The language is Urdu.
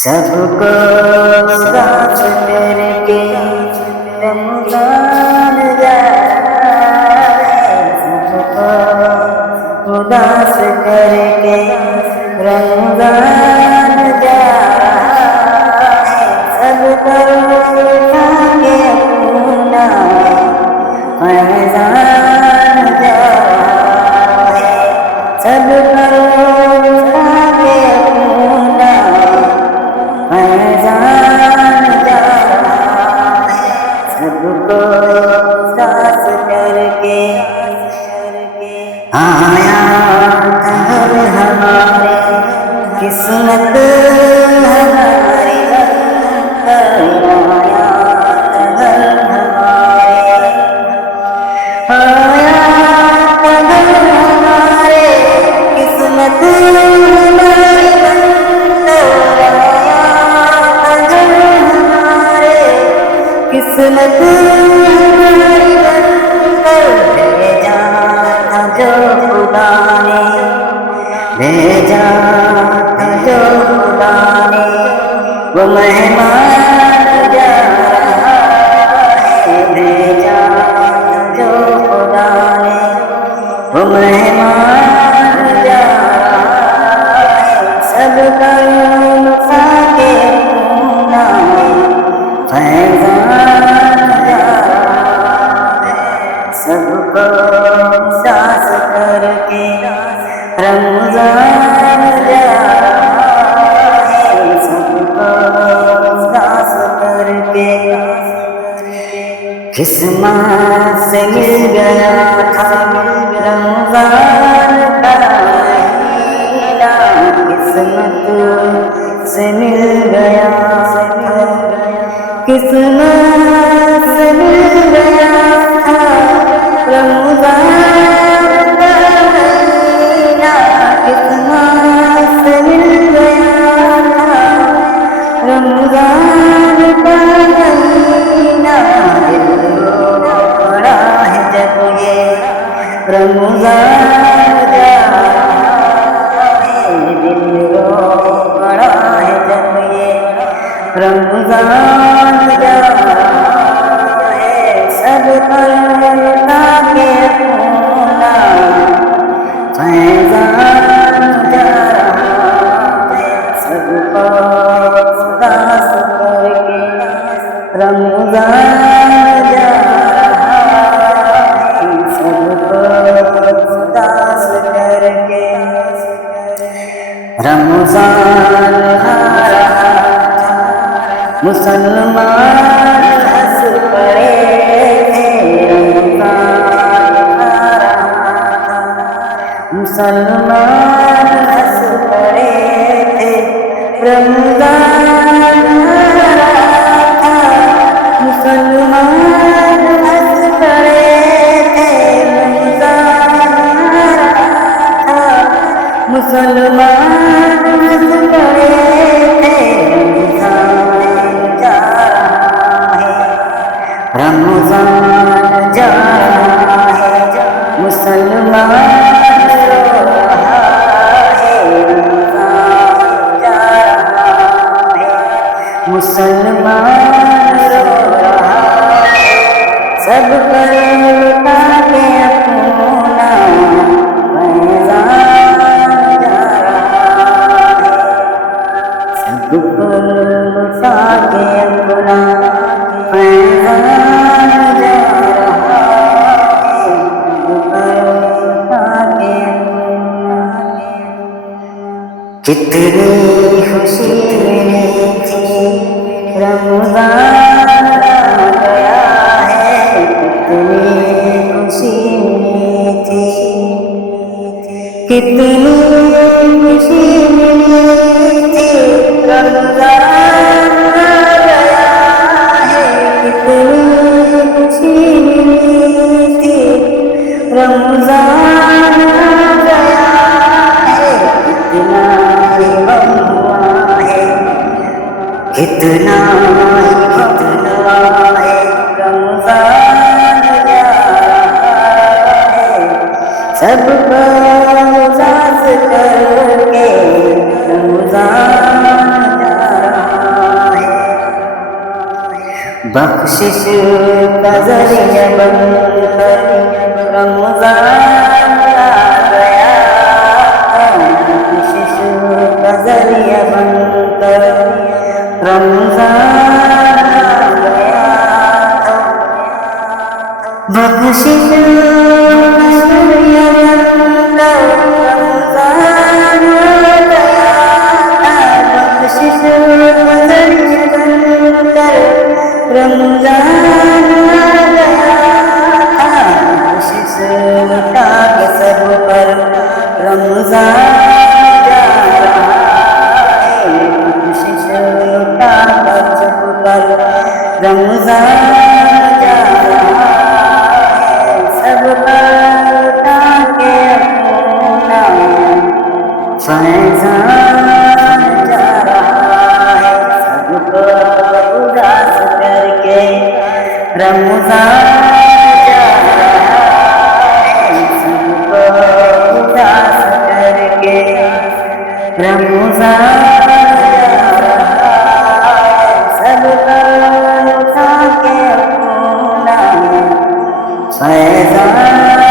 سب کو ساتھ کر کے رمضان جائے، سب کو اداس کر کے رمضان جائے، سب پر اٹھا کے اپنا فیضان جائے، سب پر اٹھا کے اپنا فیضان جائے، سب کو ساس کر کے آیا گھر ہمارے، قسمت ہماری بن کر آیا گھر ہمارے، آیا گھر ہمارے، قسمت ہماری بن کر آیا گھر ہمارے، قسمت ہماری بن کر بھیجا تھا جو خدا نے، بھیجا تھا جو خدا نے، وہ مہمان جا رہا ہے، بھیجا تھا جو خدا نے، وہ مہمان جا رہا ہے، سب کا اٹھا کے اپنا فیضان جا رہا ہے، سب کو ساس کر کے رمضان جا رہا ہے، سب کو ساس کر کے قسمت سے مل گیا تھا رمضان کا مہینہ، قسمت سے مل گیا تھا، قسمت سے مل گیا تھا رمضان کا مہینہ، قسمت سے مل گیا تھا رمضان کا مہینہ، دل رو پڑا ہے جب یہ رمضان جا رہا ہے، دل رو پڑا ہے جب یہ رمضان جا رہا ہے، سب پر اٹھا کے اپنا فیضان جا رہا ہے، سب کو اداس کر کے رمضان جا رہا ہے، سب کو اداس کر کے رمضان آ رہا تھا، مسلمان ہنس پڑے تھے، رمضان آ رہا تھا، مسلمان ہنس پڑے تھے، رمضان آ رہا تھا، مسلمان ہنس پڑے تھے، رمضان آ رہا تھا، مسلمان ہنس پڑے تھے، رمضان جا رہا ہے، رمضان جا رہا ہے، مسلمان رو رہا ہے، رمضان جا رہا ہے، مسلمان رو رہا ہے، سب پر اٹھا کے اپنا فیضان جا رہا ہے، سب پر اٹھا کے اپنا فیضان جا رہا ہے، سب پر اٹھا کے اپنا، کتنی خوشی ملی تھی رمضان آ گیا ہے، کتنی خوشی ملی تھی، کتنی خوشی ملی تھی رمضان آ گیا ہے، کتنی خوشی ملی تھی رمضان آ گیا ہے، کتنا ہی غم ہوا ہے، کتنا ہی غم ہوا ہے، رمضان جا رہا ہے، سب کو ساس کر کے رمضان جا بخشش کا ذریعہ بن کر رمضان آ گیا، بخشش کا ذریعہ بن کر رمضان آ گیا، بخشش کا ذریعہ بن کر رمضان آ گیا، بخشش کا ذریعہ بن کر رمضان آ گیا، کوشش اٹھا کے سب پر رمضان جا رہا ہے، کوشش اٹھا کر سب پر رمضان جا رہا ہے، سب پر اٹھا کے اپنا فیضان جا رہا ہے، سب کو اداس کر کے رمضان جا رہا ہے، سب کو اداس کر کے رمضان جا رہا ہے، سب کو اٹھا کے اپنا فیضان